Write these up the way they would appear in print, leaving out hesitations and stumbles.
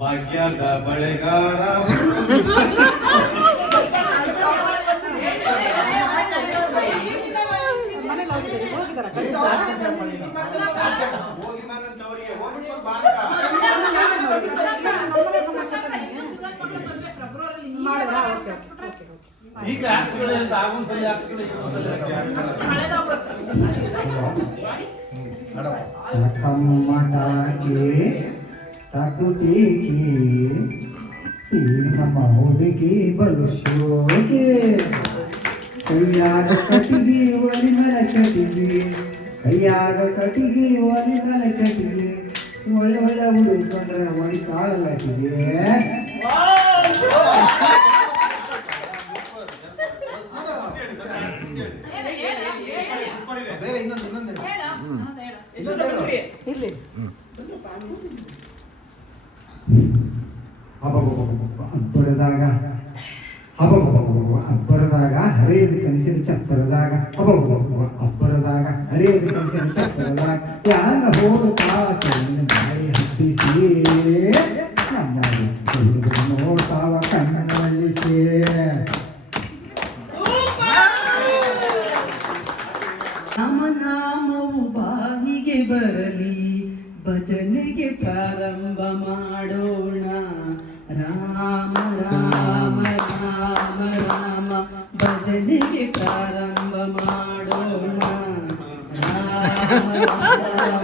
ಭಾಗ್ಯದ ಬಳೆಗಾರ ಈಗ ಆಕ್ಸ್ಗಳು ಅಂತ ಆಗೊಂದ್ಸಲಿ ಆಕ್ಸ್ಗಳು ತಕುಟೀಕಿ ಈ ನಮ್ಮ ಹುಡುಗಿ ಬಲು ಶೋಗೆ ಕೈಯಾಗ ಕಟ್ಟಿಗೆ ಒಲಿ ಮೇಲೆ ಚಟಿಗೆ ಕೈಯಾಗ ಕಟ್ಟಿಗೆ ಒಲಿ ಮೇಲೆ ಚಟಿಗೆ ಒಳ್ಳೆ ಒಳ್ಳೆ ಹುಡುಕೊಂಡ್ರೆ ಒಳಿ ಕಾಳಲಾಟಿಗೆ ಅಬ್ಬರದಾಗ ಅಬ್ಬರದಾಗ ಹರಿಯದು ಕನಸಿನ ಚಪ್ಪರದಾಗ ಅಬ್ಬರದಾಗ ಹರಿಯದು ಕನಸಿನ ಚಪ್ಪರದಾಗ ಯಾಂಗ ಹೋದ ಕಾಸನ್ನು ಬಾಯಿ ಹಬ್ಬಿಸಿ ನಮ್ಮ ನೋಡ್ತಾವ ಕಣ್ಣಲ್ಲಿಸಿ ರಾಮನಾಮವು ಬಾಯಿಗೆ ಬರಲಿ ಭಜನೆಗೆ ಪ್ರಾರಂಭ ಮಾಡೋಣ ರಾಮ ರಾಮ ರಾಮ ರಾಮ ಭಜನೆಗೆ ಪ್ರಾರಂಭ ಮಾಡೋಣ ರಾಮ ರಾಮ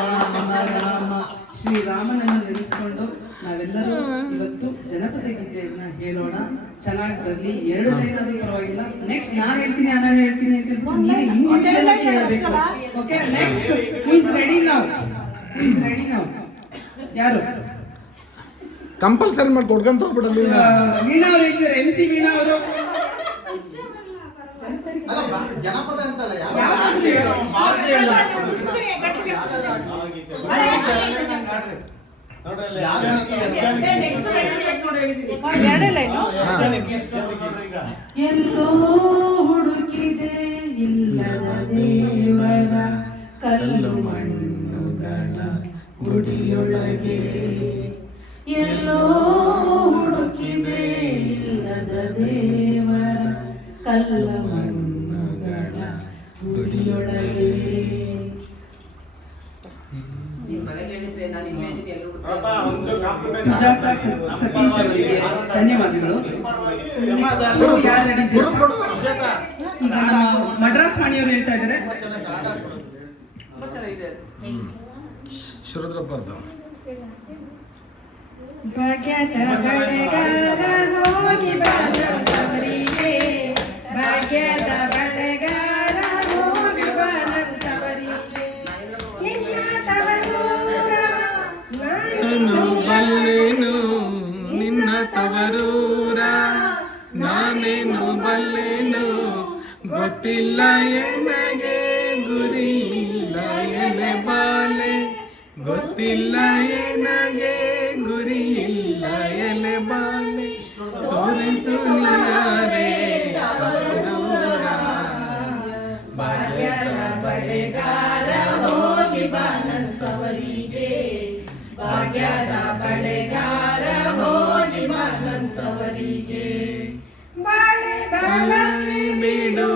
ರಾಮ ರಾಮ ಶ್ರೀರಾಮನನ್ನು ನೆನೆಸಿಕೊಂಡು ನಾವೆಲ್ಲರೂ ಇವತ್ತು ಜನಪದ ಗೀತೆಯನ್ನ ಹೇಳೋಣ. ಚೆನ್ನಾಗಿ ಬರಲಿ. 2 ಲೈನ್ ಆದ್ರೂ ಪರವಾಗಿಲ್ಲ. ನೆಕ್ಸ್ಟ್ ನಾನು ಹೇಳ್ತೀನಿ ನಾನು ಹೇಳ್ತೀನಿ ಅಂತ ಹೇಳ್ಬೇಕು. Okay, next please ready now. ಯಾರು ಕಂಪಲ್ಸರಿ ಮಾಡಿ ಕೊಡ್ಕೊಂತ ಹೋಗ್ಬಿಡಲ್ಲ. ವೀಣಾ ಅವರು ಹೇಳ್ತಾರೆ, MC ವೀಣಾ ಅವರು. ಜನಪದ ಅಂತಲ್ಲ ಎಲ್ಲೋ ಹುಡುಕಿದೆ ಇಲ್ಲದ ದೇವರ ಕಲ್ಲು ಮಣ್ಣುಗಳ ಗುಡಿಯೊಳಗೆ. ಎಲ್ಲೋ ಹುಡುಕಿದೆ ಇಲ್ಲದ ದೇವರ ಕಲ್ಲು ಮಣ್ಣುಗಳ ಗುಡಿಯೊಳಗೆ. ಸುಜಾತ ಸತೀಶ್ ಅವರಿಗೆ ಧನ್ಯವಾದಗಳು. ಯಾರು ಹೇಳಿದ್ರು? ಈಗ ನಮ್ಮ ಮಡ್ರಾಸ್ ವಾಣಿಯವರು ಹೇಳ್ತಾ ಇದ್ದಾರೆ. ಭಾಗ್ಯದ ಬಳೆಗಾರ ಹೋಗಿ ಬಂದವರಿಗೆ, ಭಾಗ್ಯದ ಬಳೆಗಾರ ಹೋಗಿ ಬಂದವರಿಗೆ, ನಿನ್ನ ತವರೂರ ನಾನು ಬಲ್ಲೆನು, ನಿನ್ನ ತವರೂರ ನಾನೇನು ಬಲ್ಲೆನು, ಗೊತ್ತಿಲ್ಲ ಎನಗೆ ಗುರಿ ಇಲ್ಲ ಎಲೆ ಬಾಲೆ, ಗೊತ್ತಿಲ್ಲ ಎನಗೆ ಗುರಿ ಇಲ್ಲ ಎಲೆ ಬಾಲೆ, ತೋರಿಸುತ್ತಾರೆ ತವರೂರ. ಭಾಗ್ಯದ ಬಳೆಗಾರ ಹೋಗಿ ಬಾನಂತವರಿಗೆ, ಭಾಗ್ಯದ ಬಳೆಗಾರ ಹೋಗಿ ಬಾನಂತವರಿಗೆ. ಬಾಳೆ ಬಾಲಕ್ಕೆ ಬಿಡು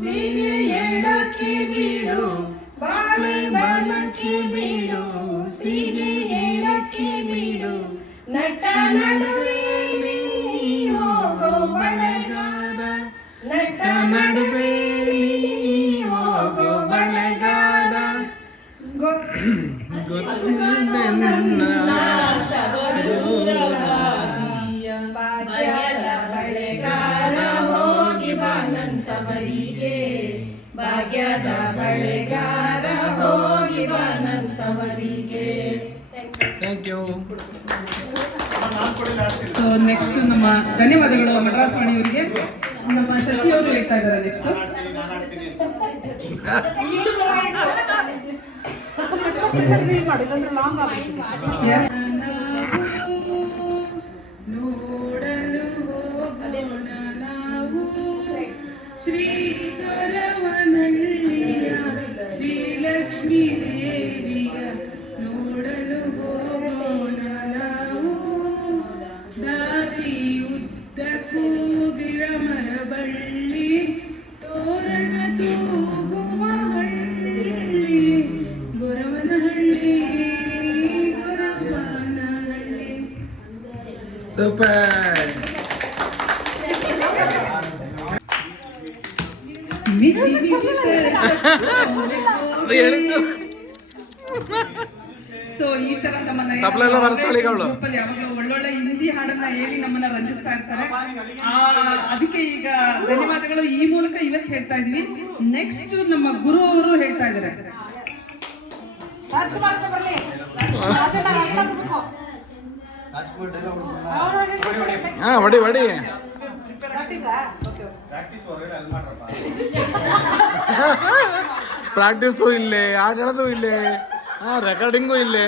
ಸೀರೆ ಎಡಕ್ಕೆ ಬಿಡು, ಬಾಳೆ ಬಾಲಕ್ಕೆ ಬಿಡು ಸೀರೆ ಎಡಕ್ಕೆ ಬಿಡು, ನಟ ನಡುವೆಯಲ್ಲಿ ಹೋಗೋ ಬಳೆಗಾರ, ನಟ ನಡುವೆಯಲ್ಲಿ ಹೋಗೋ ಬಳೆಗಾರ, ಗೊತ್ತಿಲ್ಲ ನನ್ನ ಭಾಗ್ಯದ ಬಳೆಗಾರ ಹೋಗಿ ಬಾನಂತವರಿಗೆ, ಭಾಗ್ಯದ ಬಳೆಗಾರ ಹೋಗಿ ಬಾನಂತವರಿಗೆ. Thank you. ಸೊ ನೆಕ್ಸ್ಟ್ ನಮ್ಮ ಧನ್ಯವಾದಗಳು ಮಡ್ರಾಸ್ ವಾಣಿಯವರಿಗೆ. ನಮ್ಮ ಶಶಿ ಅವರು ಹೇಳ್ತಾ ಇದ್ದಾರೆ ನೆಕ್ಸ್ಟ್. ನೋಡ ಶ್ರೀ ಗೊರವನಹಳ್ಳಿಯ ಶ್ರೀಲಕ್ಷ್ಮೀ ದೇವಿಯ ನೋಡಲು ಹೋಗೋಣ ನಾವು. ದಾರಿ ಉದ್ದಕ್ಕೂ ಗಿರಮರ ಬಳ್ಳಿ ತೋರಣ ತೂಗುವ ಹಳ್ಳಿ ಗೊರವನಹಳ್ಳಿ ಗೊರವನಹಳ್ಳಿ. ಸೂಪರ್. ಸೊ ಈ ತರ ನಮ್ಮನ್ನ ತಬಲೆಲ್ಲ ಬಾರಿಸ್ತಾಳೆ ಈಗ ಅವಳು. ಗ್ರೂಪಲ್ಲಿ ಯಾವಾಗಲೂ ಒಳ್ಳೊಳ್ಳೆ ಹಿಂದಿ ಹಾಡನ್ನ ಹೇಳಿ ನಮ್ಮನ್ನ ರಂಜಿಸ್ತಾ ಇರ್ತಾರೆ. ಅದಕ್ಕೆ ಈಗ ಧನ್ಯವಾದಗಳು ಈ ಮೂಲಕ ಇವತ್ತು ಹೇಳ್ತಾ ಇದ್ವಿ. ನೆಕ್ಸ್ಟ್ ನಮ್ಮ ಗುರು ಅವರು ಹೇಳ್ತಾ ಇದ್ದಾರೆ. ಹಾ ಹೊಡಿ ಹೊಡಿ. ಪ್ರಾಕ್ಟೀಸು ಇಲ್ಲೇ, ಹಾಡು ಹೇಳೋದು ಇಲ್ಲೇ, ರೆಕಾರ್ಡಿಂಗು ಇಲ್ಲೇ.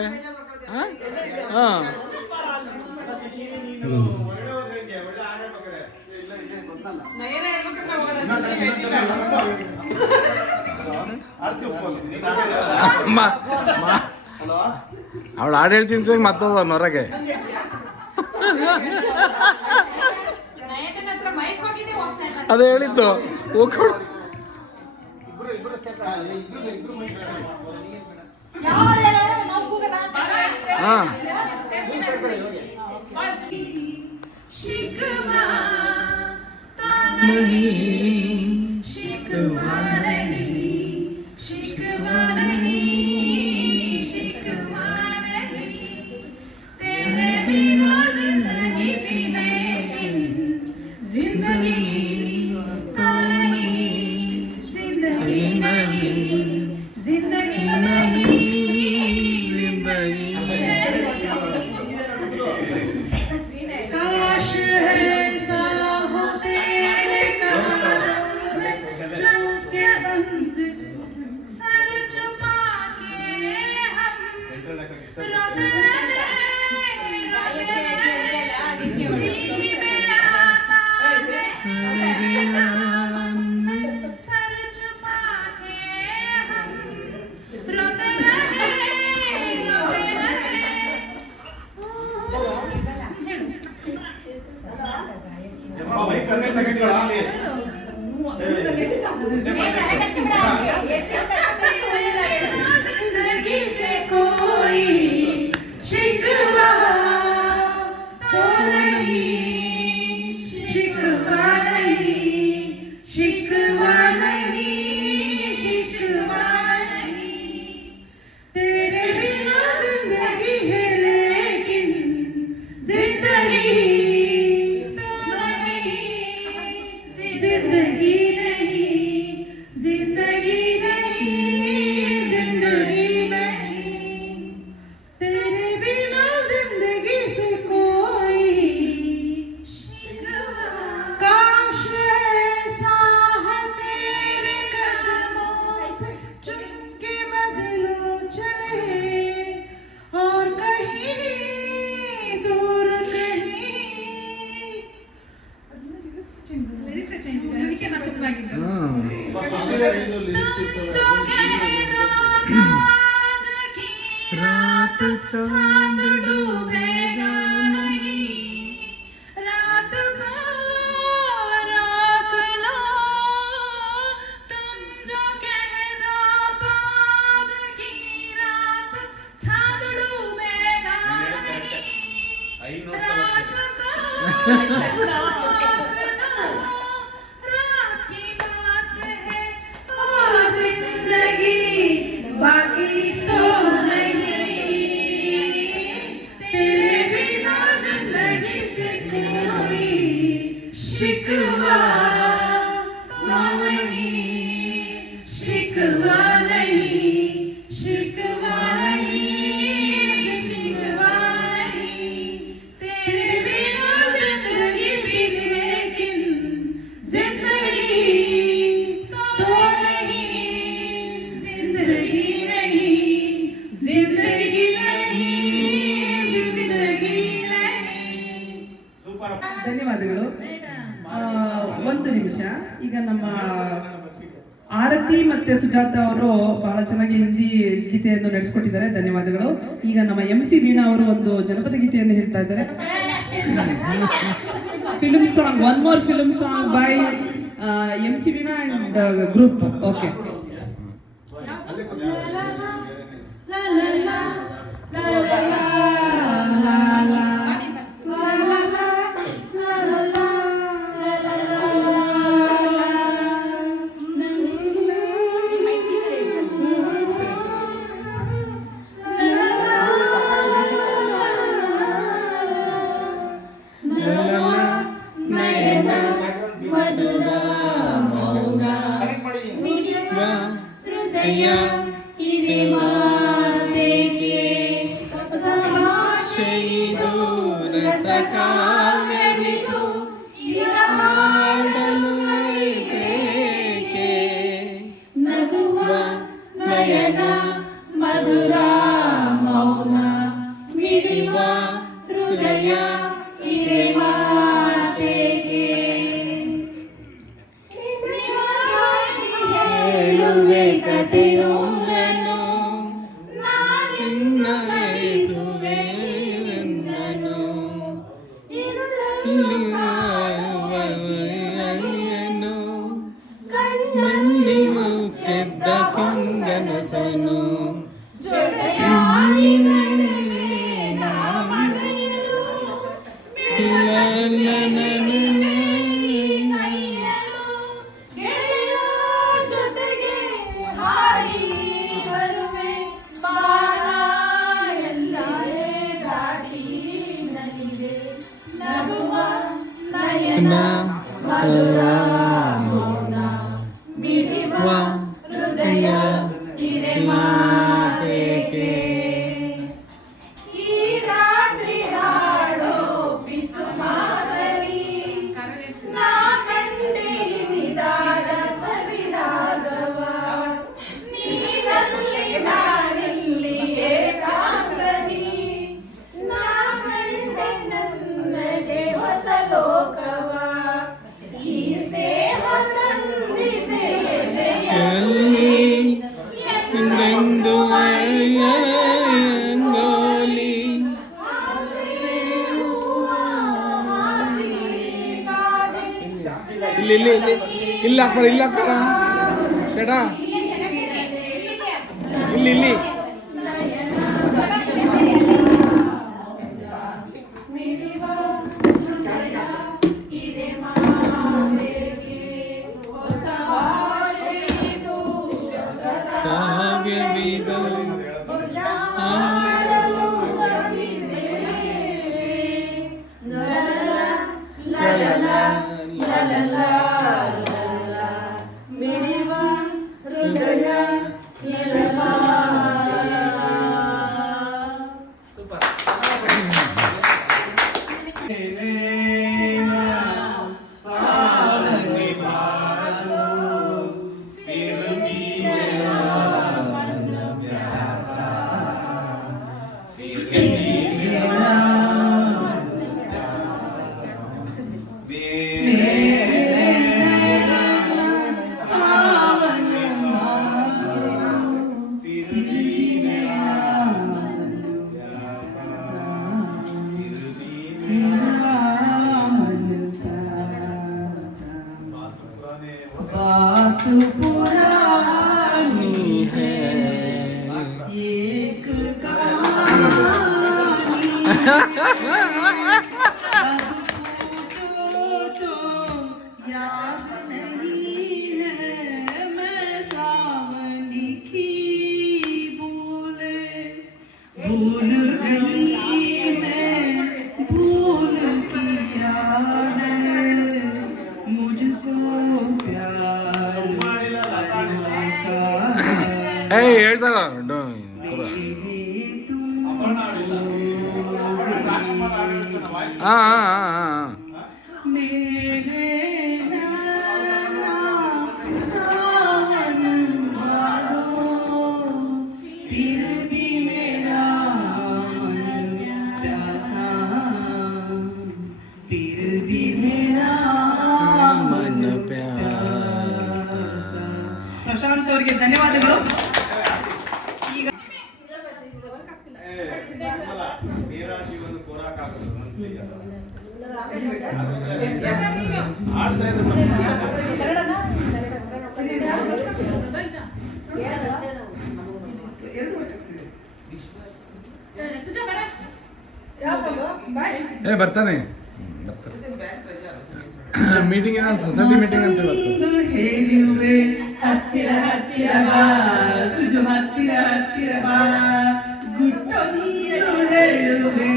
ಅವಳು ಹಾಡು ಹೇಳ್ತೀನಿ ಮತ್ತದ ಹೊರಗೆ. ಅದೇ ಹೇಳಿದ್ದು ಹೋಗ್ಕೊಡು. ಹಾ रात चांद डूबेगा नहीं, रात को रोक लो तुम जो कह दो आज की रात चांद डूबेगा नहीं, रात को रोक लो रात की बात है और जिंदगी बाकी तो शिकवा नहीं, शिकवा नहीं, शिकवा नहीं, शिकवा नहीं, तेरे बिना जिंदगी भी लेकिन जिंदगी तो नहीं, जिंदगी नहीं, जिंदगी नहीं, जिंदगी नहीं. ಧನ್ಯವಾದಗಳು. ಒಂದು ನಿಮಿಷ. ಈಗ ನಮ್ಮ ಆರತಿ ಮತ್ತೆ ಸುಜಾತ ಅವರು ಬಹಳ ಚೆನ್ನಾಗಿ ಹಿಂದಿ ಗೀತೆಯನ್ನು ನಡೆಸ್ಕೊಟ್ಟಿದ್ದಾರೆ, ಧನ್ಯವಾದಗಳು. ಈಗ ನಮ್ಮ MC ವೀಣಾ ಅವರು ಒಂದು ಜನಪದ ಗೀತೆಯನ್ನು ಹೇಳ್ತಾ ಇದ್ದಾರೆ. Film song, one more film song by MC Veena and group. Okay. ಇಲ್ಲ ಹಾಕ್ಬಾರ, ಇಲ್ಲ ಹಾಕ್ಬಾರ ಸೇಡಾ, ಇಲ್ಲಿ ಹೇಳ್ತಾರ ಶಶಾಂಕ್ ಅವರಿಗೆ ಧನ್ಯವಾದಗಳು. ಈಗ ನೀರಾಜೀವನ ಕೋರಾಕ್ ಆಗೋದು ಬರ್ತಾನೆ ಮೀಟಿಂಗ್ ಏನೋ ಸೊಸೈಟಿ ಮೀಟಿಂಗ್ ಅಂತ ಹೇಳುವೆ ಹತ್ತಿರ ಹತ್ತಿರ ಬಾ ಸುಜು ಹತ್ತಿರ ಹತ್ತಿರ ಬಾ ಗುಟ್ಟೊಂದು ಹೇಳುವೆ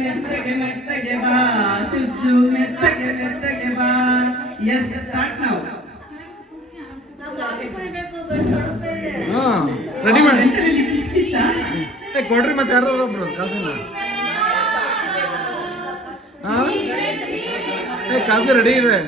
ಮೆತ್ತಗೆ ಮೆತ್ತಗೆ ಬಾ ಸುಜು ಮೆತ್ತಗೆ ಮೆತ್ತಗೆ ಬಾ. ಎಸ್ ಸ್ಟಾರ್ಟ್ ನಾವು. ರೆಡಿ ಮಾಡಿ ಕಿಚ್ ಕಿಚ್ಚ ಕೊಡ್ರಿ ಮತ್ತೆ ಯಾರು ಒಬ್ರು ಕಾಫಿನ ಕಾಫಿ ರೆಡಿ ಇದೆ.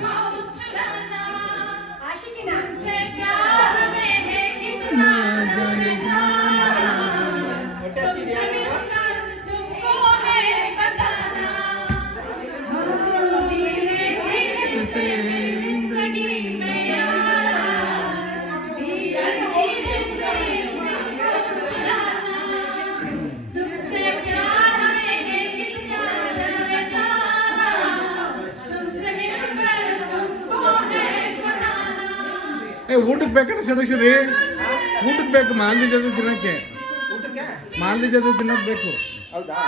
ಊಟಕ್ಕೆ ಬೇಕಂದ್ರೆ ಸಡಕ್ಷರಿ ಊಟಕ್ಕೆ ಬೇಕು ಮಾಲ್ದಿ ಜೊತೆ ತಿನ್ನಕ್ಕೆ ಮಾಲ್ದಿ ಜೊತೆ ತಿನ್ನೋದು ಬೇಕು. ಹೌದಾ?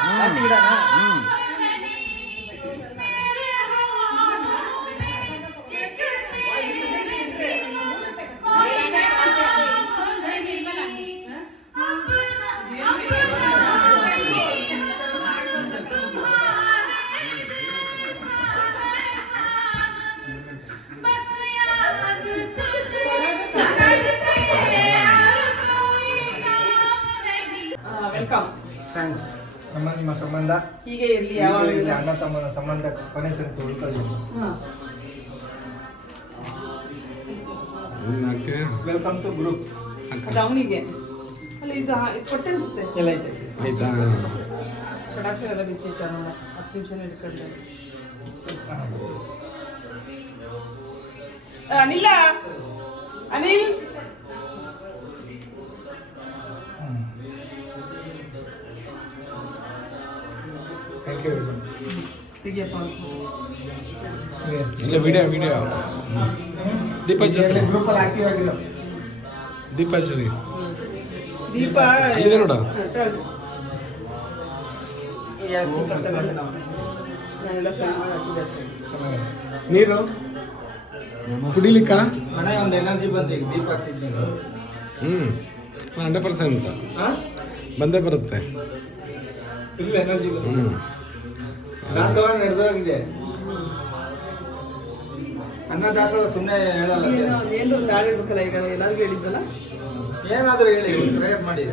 ವೆಲ್ಕಮ್. ನಮ್ಮ ನಿಮ್ಮ ಸಂಬಂಧ ಹೀಗೆ ಇರಲಿ ಯಾವಾಗ ಅಣ್ಣ ತಮ್ಮನ ಸಂಬಂಧ ಕೊನೆ ತನಕ ಉಳ್ಕೊಳ್ಳಿ. Welcome to group. ಅದು ಅವನಿಗೆ ಅಲ್ಲ ಇದು ಕೊಟ್ಟೆ ಅನ್ಸುತ್ತೆ ಎಲ್ಲ ಐತೆ ಆಯ್ತಾ? ಷಡಾಕ್ಷರ ಎಲ್ಲ ಬಿಚ್ಚಿಟ್ಟಾರಲ್ಲ 10 ನಿಮಿಷ ಹಿಡ್ಕೊಂಡು. ಅನಿಲ ಅನಿಲ್ ಥ್ಯಾಂಕ್ ಯು. ತೆಗಿಯಪ್ಪ. ಇಲ್ಲ ವಿಡಿಯೋ ದೀಪಾಚರಿ ಗ್ರೂಪಲ್ಲಿ ಆಕ್ಟಿವ್ ಆಗಿರೋ ದೀಪಾಚರಿ ದೀಪ ಅಲ್ಲಿದೆ ನೋಡ. ನೀರು ಕುಡಿಲಿಕ್ಕ ಮನೆ ಒಂದು ಎನರ್ಜಿ ಬಂತು ಈಗ ದೀಪ ಹಚ್ಚಿದ್ದೀನಿ. 100% ಬಂದೇ ಬರುತ್ತೆ. ಫುಲ್ ಎನರ್ಜಿ ಬಂತು. ದಾಸವಾಳ ನಡೆದೋಗಿದೆ. ಅನ್ನ ದಾಸವಾಳ ಸುಮ್ಮನೆ ಹೇಳಲ್ಲ. ಏನಾದ್ರು ಒಂದು ಹಾಡು ಹೇಳ್ಬೇಕಲ್ಲ ಈಗ ಎಲ್ಲರಿಗೂ ಹೇಳಿದ್ವಲ್ಲ. ಏನಾದರೂ ಹೇಳಿ ಪ್ರೇಯರ್ ಮಾಡಿ.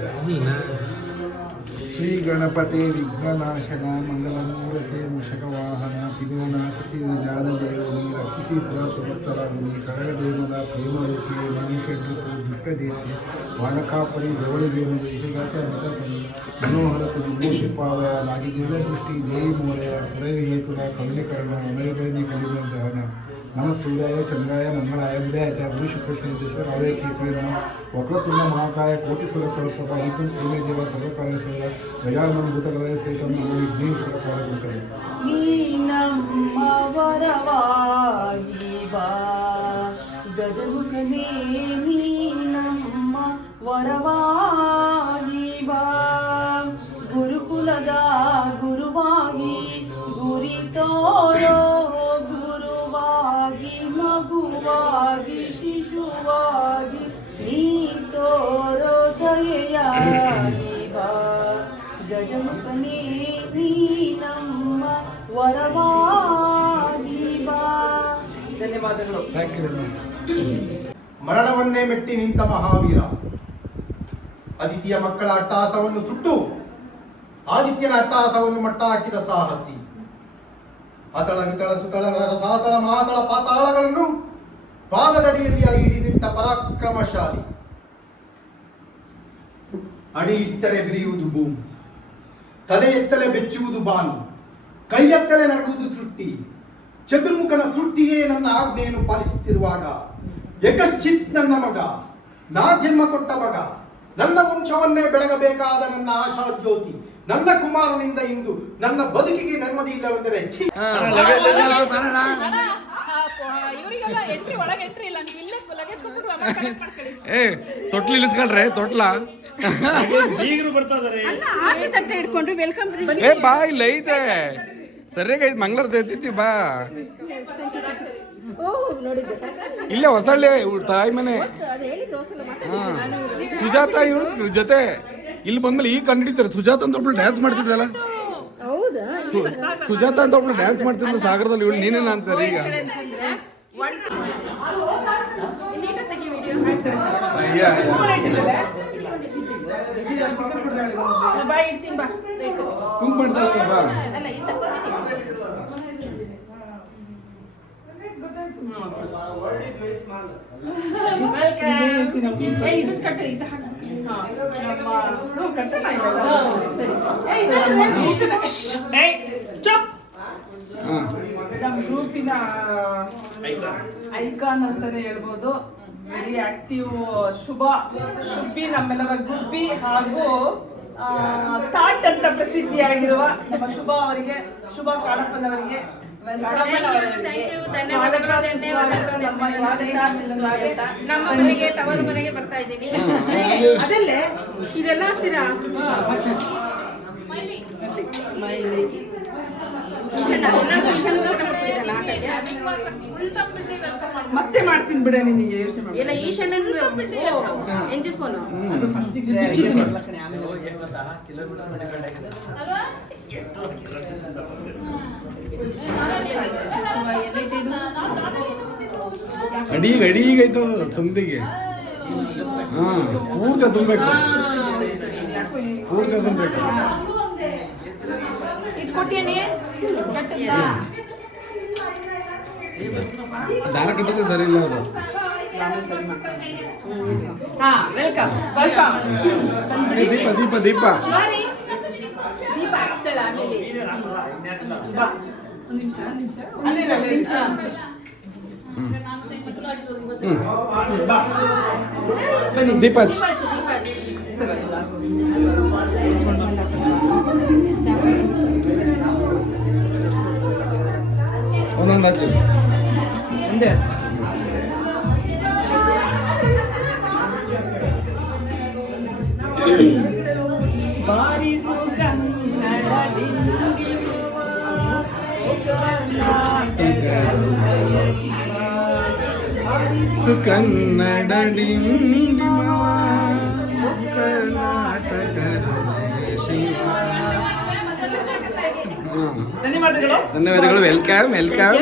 ಶ್ರೀ ಗಣಪತಿ ವಿಘ್ನನಾಶನ ಮಂಗಲಮೂರ್ತಿ ಮುಷಕವಾಹನ ತಿರುನಾಶಿಸಿ ಜ್ಞಾನದೇವನಿ ರಕ್ಷಿಸಿ ಸದಾ ಸುಭಕ್ತರಾಗನಿ ಕರಗದೇವದ ಪ್ರೇಮರೂಪಿ ಮನುಷ್ಯಡ್ರೂಪ ದುಷ್ಟದೇತ್ಯ ಬಾಲಕಾಪರಿ ಧವಳಿವೇಮದ ಯಶಗಾಚಾರಿತಪನಿ ಮನೋಹರತ ವಿಭೂತಿ ಪಾವಯ ನಾಗಿ ದಿವ್ಯ ದೃಷ್ಟಿ ದೇಯಿ ಮೂಲಯ ಪುರವಿ ಹೇತುಲ ಕರುಣೀಕರಣ ಉಮಯಭೈನಿ ಕಲಿಬಂಧನ ನಮ ಸೂರ್ಯಾಯ ಚಂದ್ರಾಯ ಮಂಗಳಾಯ ಉದಯಾಯ ಗುರು ಶುಕ್ರಶ್ರೀದೇಶ್ವರ ಅವೇ ಕೇತುವೆ ನಮ ವಕ್ರತುಂಡ ಮಹಾಕಾಯ ಕೋಟಿ ಸುರ ಸ್ವರೂಪ ಐದು ಏನೇ ದೇವ ಸರ್ವಕಾರೇಶ್ವರ ಗಜಾನನ ಭೂತಕರಾಯ ಶ್ರೀತಂ ನಮ ವಿಘ್ನೇಶ್ವರ ಪಾಲಕಂಕರೇ ನೀ ನಮ್ಮ ವರವಾಗಿ ಬಾ ಗಜಮುಖನೇ ನೀ ನಮ್ಮ ವರವಾಗಿ ಬಾ ಗುರುಕುಲದ ಗುರುವಾಗಿ ಗುರಿ ತೋರೋ ಗುರುವಾಗಿ ಮಗುವಾಗಿ ಶಿಶುವಾಗಿ ನೀ ತೋರೋ ದಯೆಯಾಗಿ ಬಾ ಗಜಮುಖನೇ ನೀ ನಮ್ಮ ವರವಾಗಿ ಬಾ. ಧನ್ಯವಾದಗಳು. ಮರಣವನ್ನೇ ಮೆಟ್ಟಿ ನಿಂತ ಮಹಾವೀರ, ಅದಿತಿಯ ಮಕ್ಕಳ ಅಟ್ಟಹಾಸವನ್ನು ಸುಟ್ಟು ಆದಿತ್ಯನ ಅಟ್ಟಹಾಸವನ್ನು ಮಟ್ಟ ಹಾಕಿದ ಸಾಹಸಿ, ಅತಳ ವಿತಳ ಸುತಳ ರಸಾತಳ ಮಹಾತಳ ಪಾತಾಳಗಳನ್ನು ಪಾದದಡಿಯಲ್ಲಿ ಅಡಿ ಹಿಡಿದಿಟ್ಟ ಪರಾಕ್ರಮಶಾಲಿ. ಅಡಿ ಇಟ್ಟರೆ ಬಿರಿಯುವುದು ಭೂಮಿ, ತಲೆ ಎತ್ತಲೆ ಬೆಚ್ಚುವುದು ಬಾನು, ಕೈ ಎತ್ತಲೆ ನಡುವುದು ಸೃಷ್ಟಿ. ಚತುರ್ಮುಖನ ಸೃಷ್ಟಿಯೇ ನನ್ನ ಆಜ್ಞೆಯನ್ನು ಪಾಲಿಸುತ್ತಿರುವಾಗ ಯಕಶ್ಚಿತ್ ನನ್ನ ಮಗ ನಾ ಜನ್ಮ ಕೊಟ್ಟ ಮಗ, ನನ್ನ ವಂಶವನ್ನೇ ಬೆಳಗಬೇಕಾದ ನನ್ನ ಆಶಾ ಜ್ಯೋತಿ, ನನ್ನ ಕುಮಾರನಿಂದ ಇಂದು ನನ್ನ ಬದುಕಿಗೆ ನೆಮ್ಮದಿ ಇಲ್ಲವೆಂದರೆ ಛೀ. ಇವರಿಗೆಲ್ಲ ಎಂಟ್ರಿ ಒಳಗೆ ಎಂಟ್ರಿ ಇಲ್ಲ, ನೀವು ಇಲ್ಲೇ ಲಗೇಜ್ ಕೊಟ್ಬಿಟ್ಟು ಆಮೇಲೆ connect ಮಾಡ್ಕೊಳ್ಳಿ. ಏ ತೊಟ್ಲು ಇಳಿಸ್ಕೊಳ್ರೆ ತೊಟ್ಲ ಅಲ್ಲ ಆರ್ತಿ ತಟ್ಟೆ ಇಟ್ಕೊಂಡು ವೆಲ್ಕಮ್ ಏ ಬಾ ಇಲ್ಲ ಐತೆ ಸರಿಯಾಗಿ ಐತೆ ಮಂಗ್ಳೂರ್ ಎತ್ತಿತ್ತಿ ಬಾ ಓ ನೋಡಿದ್ದೆ ಇಲ್ಲೇ ಹೊಸಳ್ಳಿ ತಾಯಿ ಮನೆ. ಅದು ಹೇಳಿದ್ರು ಹೊಸಲ ಹಾ ಮಾತಾಡಿದ್ದೆ ನಾನು ಇವ್ರಿಗೆ. ಸುಜಾತ ಇವ್ರ ಜೊತೆ ಇಲ್ಲಿ ಬಂದ್ಮೇಲೆ ಈಗ ಕಂಡಿಡಿತಾರೆ. ಸುಜಾತ ಅಂತ ಒಬ್ಳು ಡ್ಯಾನ್ಸ್ ಮಾಡ್ತಿದ್ದಲ್ಲ, ಹೌದಾ ಸುಜಾತ ಅಂತ ಒಬ್ಳು ಡ್ಯಾನ್ಸ್ ಮಾಡ್ತಿದ್ಲು ಸಾಗರದಲ್ಲಿ. ಇವಳು ನೀನೇನ ಅಂತಾರೆ ಈಗ. ನೀಟಾಗಿ ತೆಗಿ ವಿಡಿಯೋ. ಬಾ ಇಡ್ತೀನಿ ಬಾ. ಕುಂಕ್ ಮಾಡ್ತಾರೆ ಬಾ. ಅಲ್ಲ ಈ ತಪ್ಪದಿನಿ. ಇದನ್ನ ಕಟ್ಟು, ಇದು ಹಾಕು. ಹಾ ನಮ್ಮ ಗ್ರೂಪಿನ ಐಕಾನ್ ಅಂತಾನೆ ಹೇಳ್ಬೋದು. ವೆರಿ ಆಕ್ಟಿವ್ ಶುಬ್ಬಿ ನಮ್ಮೆಲ್ಲರ ಗುಬ್ಬಿ ಹಾಗೂ ಥಾಟ್ ಅಂತ ಪ್ರಸಿದ್ಧಿಯಾಗಿರುವ ನಮ್ಮ ಶುಭಾ ಅವರಿಗೆ, ಶುಭಾ ಕಾಡಪ್ಪನವರಿಗೆ ನಮ್ಮ ಮನೆಗೆ ತವರು ಮನೆಗೆ ಬರ್ತಾ ಇದ್ದೀವಿ. ಅದಲ್ಲೇ ಇದೆಲ್ಲ ಹಾಕ್ತೀರಾ? ಮತ್ತೆ ಮಾಡ್ತೀನಿ ಬಿಡ ನಿನಗೆ ಯೋಚನೆ ಮಾಡಿ. ಎಲ್ಲ ಈಶಾನ್ಯ ಎಂಜಿನ್ ಫೋನು ಅಡಿಗೈತ ಸಂದಿಗೆ. ಹಾ ಪೂರ್ತಿ ತುಂಬಬೇಕು, ಪೂರ್ತಿ ತುಂಬಬೇಕು. ಇಟ್ಕೊಟ್ಟೇನೆ ದಾರ ಕಟ್ಟಿದ್ರೆ ಸರಿ ಇಲ್ಲ ಅದು. ಹಾ ವೆಲ್ಕಮ್ ವೆಲ್ಕಮ್. ದೀಪ ದೀಪ ದೀಪ ದೀಪ ಹಚ್ತಾಳ ಆಮೇಲೆ. ಬಾ ಒಂದು ನಿಮಿಷ ನಿಮಿಷ ದೀಪ ಹಚ್ಚಿ. ಒಂದೊಂದು ಹಚ್ಚಿ. ಮುಂದೆ ಬಾರಿಸು ಕನ್ನಡ ಕನ್ನಡ ಡಿಂಡಿಮ ಕರ್ನಾಟಕ ಶಿವ. ಧನ್ಯವಾದಗಳು. ಧನ್ಯವಾದಗಳು. Welcome welcome.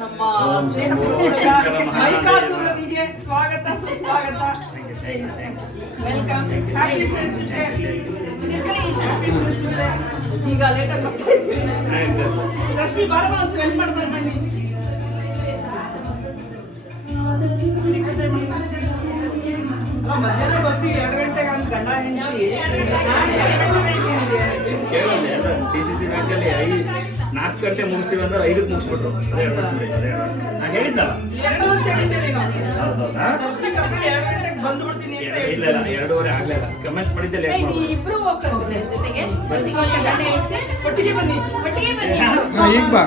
ನಮ್ಮ ಮೈಕಾಸುರನಿಗೆ ಸ್ವಾಗತ ಸುಸ್ವಾಗತ. ವೆಲ್ಕಮ್. Happy friendship day. ಈಗ ಲೇಟಾಗಿ ಬರ್ತಾ ಇದ್ವಿ. ರಶ್ಮಿ ಬಾರಮ್ಮ ಒಂಚೂರು ಹೆಲ್ಪ್ ಮಾಡ್ತಾರೆ ಬನ್ನಿ. ಮಧ್ಯಾಹ್ನ ಬರ್ತೀವಿ 2 ಗಂಟೆಗೆ ಅಂತ ಗಂಡ ಹೆಂಡತಿ DCC ಬ್ಯಾಂಕಲ್ಲಿ 4 ಗಂಟೆ ಮುಗಿಸ್ತೀವಿ ಅಂದ್ರೆ 5ಕ್ಕೆ ಮುಗಿಸ್ಬಿಟ್ರು. ನಾನು ಹೇಳಿದ್ದಲ್ಲ. 2 ಅಂತ ಹೇಳಿದ್ದೇನೆ ನಾನು. ಹೌದೌದಾ? ರಶ್ಮಿ ಕರ್ಕೊಂಡು 2 ಗಂಟೆಗೆ ಬಂದ್ಬಿಡ್ತೀನಿ ಅಂತ ಇಲ್ಲ ಇಲ್ಲ 2:30 ಆಗ್ಲಿಲ್ಲ. ಕಮೆಂಟ್ಸ್ ಮಾಡಿದ್ದೆ ಲೇಟ್ ನೀವು ಇಬ್ರು ಹೋಗ್ತಾರೆ ಜೊತೆಗೆ ಒಟ್ಟಿಗೆ ಬನ್ನಿ. ಒಟ್ಟಿಗೆ ಬನ್ನಿ. ಹಾ ಈಗ ಬಾ.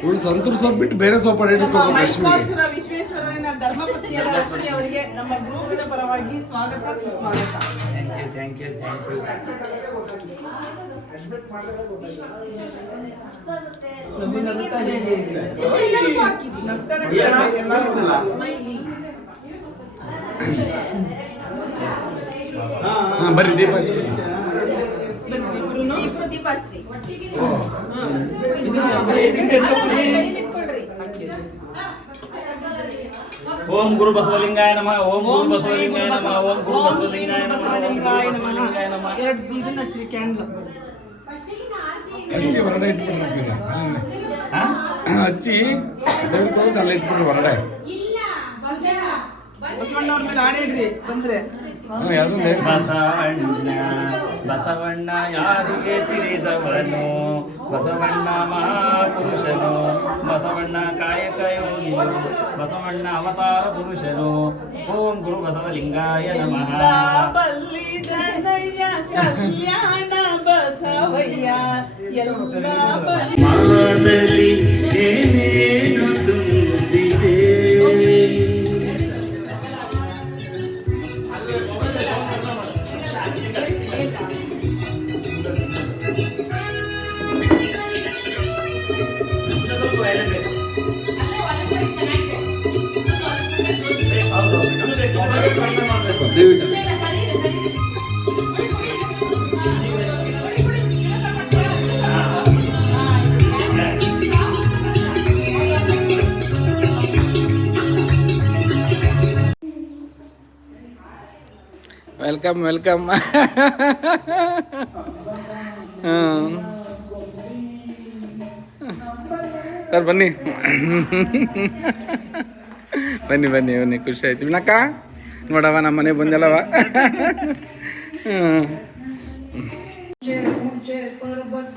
ಇವಳು ಸಂತೂರ್ ಸೋಪ್ ಬಿಟ್ಟು ಬೇರೆ ಸೋಪ್ ಅಡಿಸ್ಕೊಂಡು ರಶ್ಮಿಗೆ. ಮೈಕಾಸುರ ವಿಶ್ವೇಶ್ವರಯ್ಯನ ಧರ್ಮಪತ್ನಿಯಾದ ರಶ್ಮಿ ಅವರಿಗೆ ನಮ್ಮ ಗ್ರೂಪಿನ ಪರವಾಗಿ ಸ್ವಾಗತ ಸುಸ್ವಾಗತ. ಥ್ಯಾಂಕ್ ಯು ಎಲ್ಲರಿಗೂ ಹಾಕಿದ್ದೀನಿ. ನಗ್ತಾರೆ ಎಲ್ಲರೂ. ಸ್ಮೈಲಿ. ಹಾ ಬರ್ರಿ ದೀಪ ಹಚ್ಚಿ. ಇಬ್ರು ದೀಪ ಹಚ್ಚ್ರಿ. ಓಂ ಗುರು ಬಸವಲಿಂಗಾಯ ನಮಃ. ಓಂ ಗುರು ಬಸವಲಿಂಗಾಯ ನಮಃ. ಓಂ ಗುರು ಬಸವಲಿಂಗಾಯ ನಮಃ. ಬಸವಲಿಂಗಾಯ ನಮಃ. 2 ಇದನ್ನ ಹಚ್ಚಿರಿ ಕ್ಯಾಂಡಲ್. ಹಚ್ಚಿ ಹೊರಡೆ ಇಟ್ಬಿಡ್ರಿ ಈಗ. ಹಚ್ಚಿ ದೇವ್ರ ತೋರಿಸಿ ಅಲ್ಲಿ ಇಟ್ಬಿಡ್ರಿ ಹೊರಡೆ. ಬಸವಣ್ಣ ಅವ್ರ ಮೇಲೆ ಆಣೆ ಇಡ್ರಿ ಬಂದ್ರೆ. ಬಸವಣ್ಣ ಬಸವಣ್ಣ ಯಾರಿಗೆ ತಿಳಿದವನು, ಬಸವಣ್ಣ ಮಹಾಪುರುಷನು, ಬಸವಣ್ಣ ಕಾಯಕ ಯೋಗಿಯು, ಬಸವಣ್ಣ ಅವತಾರ ಪುರುಷನು. ಓಂ ಗುರು ಬಸವಲಿಂಗಾಯ ನಮಃ. ಬಲ್ಲಿದನಯ್ಯ ಕಲ್ಯಾಣ ಬಸವಯ್ಯ ಎಲ್ಲ ಮಾನಲಿ ಏನೇನು ತುಂಬಿದೆ. Welcome welcome. ಸರ್ ಬನ್ನಿ ಬನ್ನಿ ಬನ್ನಿ ಬನ್ನಿ, ಖುಷಿ ಆಯ್ತು. ವಿನಕ್ಕ ನೋಡವ ನಮ್ಮ ಮನೆ ಬಂದಲ್ಲವ. ऊंचे पर्वत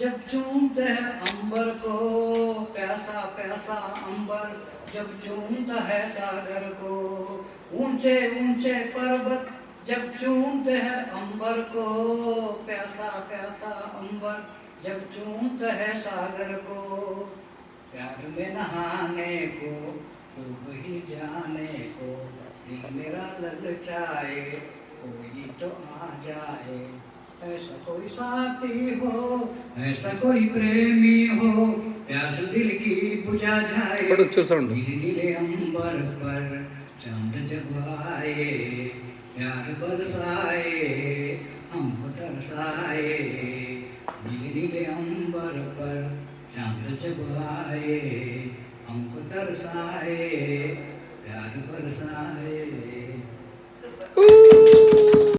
जब चूमते हैं अंबर को, प्यासा प्यासा अंबर जब चूमता है सागर को। ऊंचे ऊंचे पर्वत जब चूमते हैं अंबर को, प्यासा प्यासा अंबर जब चूमता है सागर को। प्यार में नहाने को डूब ही जाने को, दिल मेरा ललचाए कोई तो आ जाए। ऐसा कोई साथी हो, ऐसा कोई प्रेमी हो, प्यास दिल की बुझा जाए। नीले अंबर पर चांद जब आए, प्यार बरसाए हमको तरसाए। नीले नीले अंबर पर चांद जब आए, हमको तरसाए, प्यार बरसाए।